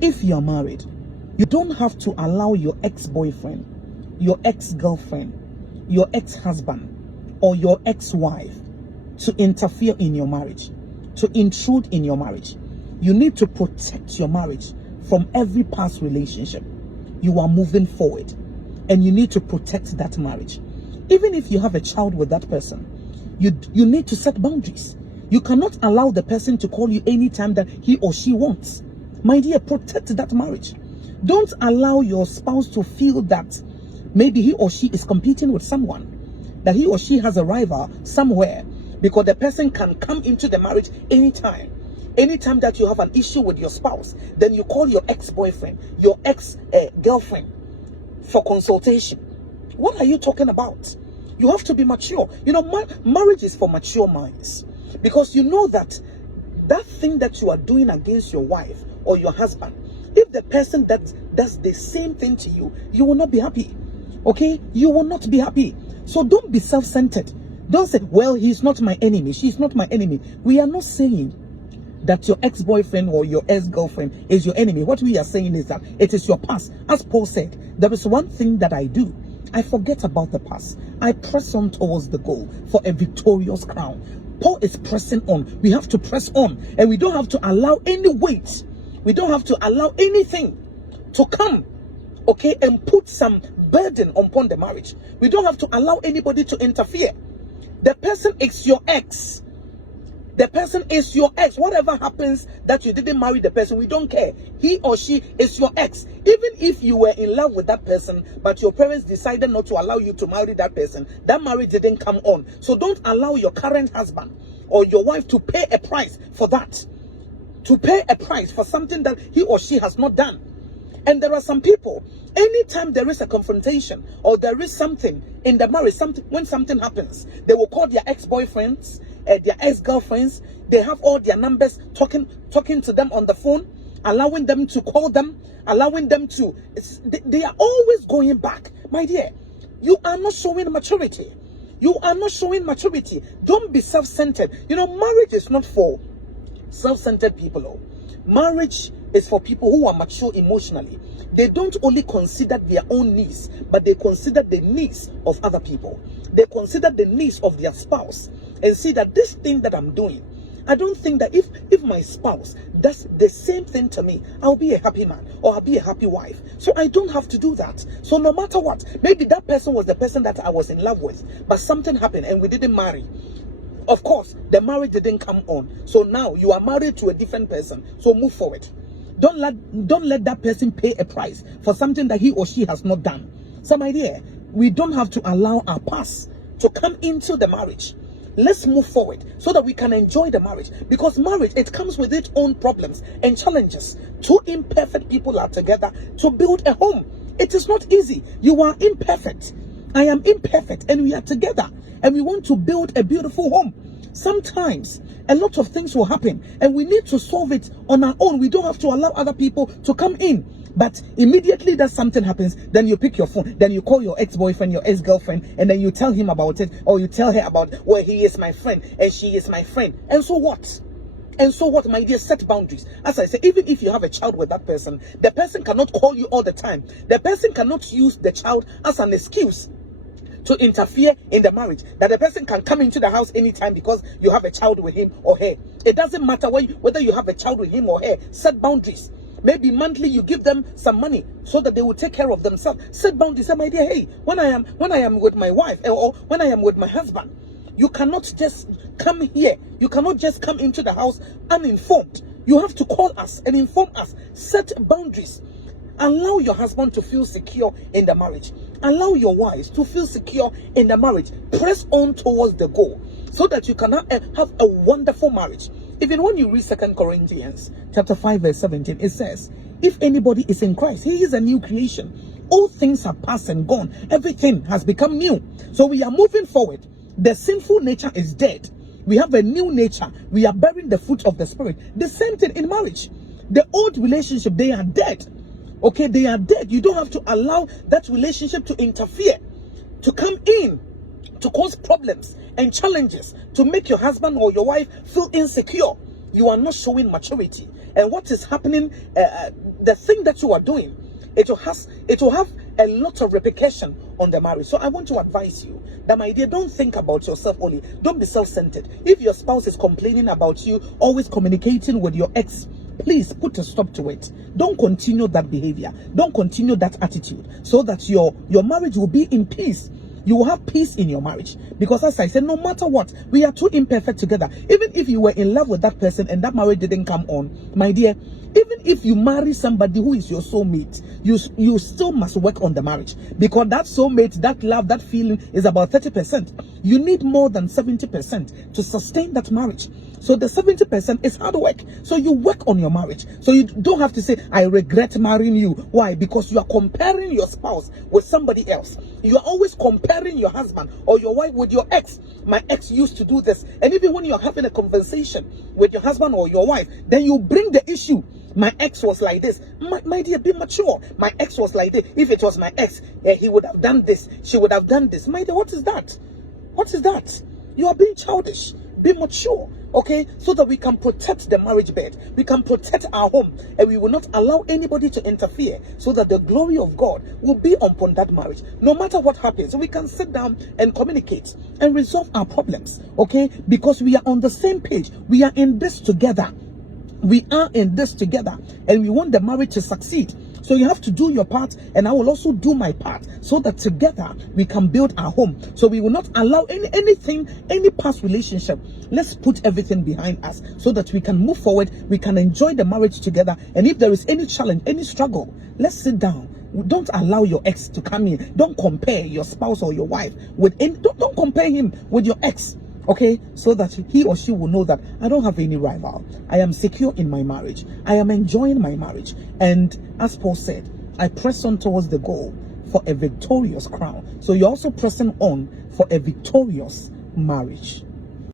If you're married, you don't have to allow your ex-boyfriend, your ex-girlfriend, your ex-husband, or your ex-wife to interfere in your marriage, to intrude in your marriage. You need to protect your marriage from every past relationship. You are moving forward, and you need to protect that marriage. Even if you have a child with that person, you need to set boundaries. You cannot allow the person to call you anytime that he or she wants. My dear, protect that marriage. Don't allow your spouse to feel that maybe he or she is competing with someone, that he or she has a rival somewhere, because the person can come into the marriage anytime. Anytime that you have an issue with your spouse, then you call your ex-boyfriend, your ex-girlfriend for consultation. What are you talking about? You have to be mature. You know, marriage is for mature minds, because you know that thing that you are doing against your wife or your husband, if the person that does the same thing to you, you will not be happy. Okay? You will not be happy. So don't be self-centered. Don't say, well, he's not my enemy, she's not my enemy. We are not saying that your ex-boyfriend or your ex-girlfriend is your enemy. What we are saying is that it is your past. As Paul said, there is one thing that I do. I forget about the past. I press on towards the goal for a victorious crown. Paul is pressing on. We have to press on, and we don't have to allow any weight. We don't have to allow anything to come, okay, and put some burden upon the marriage. We don't have to allow anybody to interfere. The person is your ex. The person is your ex. Whatever happens that you didn't marry the person, we don't care. He or she is your ex. Even if you were in love with that person, but your parents decided not to allow you to marry that person, that marriage didn't come on. So don't allow your current husband or your wife to pay a price for that. To pay a price for something that he or she has not done. And there are some people, anytime there is a confrontation or there is something in the marriage, when something happens, they will call their ex-boyfriends, their ex-girlfriends. They have all their numbers, talking to them on the phone, allowing them to call them, allowing them to, they are always going back. My dear, you are not showing maturity. You are not showing maturity. Don't be self-centered. You know, marriage is not for self-centered people. Oh. Marriage is for people who are mature emotionally. They don't only consider their own needs, but they consider the needs of other people. They consider the needs of their spouse and see that this thing that I'm doing, I don't think that if my spouse does the same thing to me, I'll be a happy man or I'll be a happy wife. So I don't have to do that. So no matter what, maybe that person was the person that I was in love with, but something happened and we didn't marry. Of course, the marriage didn't come on. So now you are married to a different person. So move forward. Don't let that person pay a price for something that he or she has not done. So my dear, we don't have to allow our past to come into the marriage. Let's move forward so that we can enjoy the marriage. Because marriage, it comes with its own problems and challenges. Two imperfect people are together to build a home. It is not easy. You are imperfect. I am imperfect, and we are together. And we want to build a beautiful home. Sometimes a lot of things will happen and we need to solve it on our own. We don't have to allow other people to come in. But immediately that something happens, then you pick your phone, then you call your ex-boyfriend, your ex-girlfriend, and then you tell him about it, or you tell her about, well, he is my friend and she is my friend. And so what? And so what, my dear? Set boundaries. As I say, even if you have a child with that person, the person cannot call you all the time. The person cannot use the child as an excuse to interfere in the marriage, that the person can come into the house anytime because you have a child with him or her. It doesn't matter whether you have a child with him or her. Set boundaries. Maybe monthly you give them some money so that they will take care of themselves. Set boundaries. Say, my dear, hey, when I am with my wife or when I am with my husband, you cannot just come here. You cannot just come into the house uninformed. You have to call us and inform us. Set boundaries. Allow your husband to feel secure in the marriage. Allow your wives to feel secure in the marriage. Press on towards the goal so that you can have a wonderful marriage. Even when you read 2 Corinthians chapter 5 verse 17, it says, if anybody is in Christ, he is a new creation. All things have passed and gone. Everything has become new. So we are moving forward. The sinful nature is dead. We have a new nature. We are bearing the fruit of the Spirit. The same thing in marriage. The old relationship, they are dead. Okay, they are dead. You don't have to allow that relationship to interfere, to come in, to cause problems and challenges, to make your husband or your wife feel insecure. You are not showing maturity. and what is happening, the thing that you are doing, it will have a lot of repercussion on the marriage. So I want to advise you that, my dear, don't think about yourself only. Don't be self-centered. If your spouse is complaining about you always communicating with your ex, please put a stop to it. Don't continue that behavior. Don't continue that attitude, so that your marriage will be in peace. You will have peace in your marriage. Because as I said, no matter what, we are too imperfect together. Even if you were in love with that person and that marriage didn't come on, my dear, even if you marry somebody who is your soulmate, you still must work on the marriage. Because that soulmate, that love, that feeling is about 30%. You need more than 70% to sustain that marriage. So the 70% is hard work. So you work on your marriage. So you don't have to say, I regret marrying you. Why? Because you are comparing your spouse with somebody else. You are always comparing your husband or your wife with your ex. My ex used to do this. And even when you're having a conversation with your husband or your wife, then you bring the issue. My ex was like this. My dear, be mature. My ex was like this. If it was my ex, he would have done this. She would have done this. My dear, what is that? What is that? You are being childish. Be mature, okay? So that we can protect the marriage bed. We can protect our home. And we will not allow anybody to interfere, so that the glory of God will be upon that marriage. No matter what happens, so we can sit down and communicate and resolve our problems, okay? Because we are on the same page. We are in this together. We are in this together, and we want the marriage to succeed. So you have to do your part, and I will also do my part, so that together we can build our home. So we will not allow anything, any past relationship. Let's put everything behind us, so that we can move forward. We can enjoy the marriage together. And if there is any challenge, any struggle, let's sit down. Don't allow your ex to come in. Don't compare your spouse or your wife with any. Don't compare him with your ex. Okay, so that he or she will know that I don't have any rival. I am secure in my marriage. I am enjoying my marriage. And as Paul said, I press on towards the goal for a victorious crown. So you're also pressing on for a victorious marriage.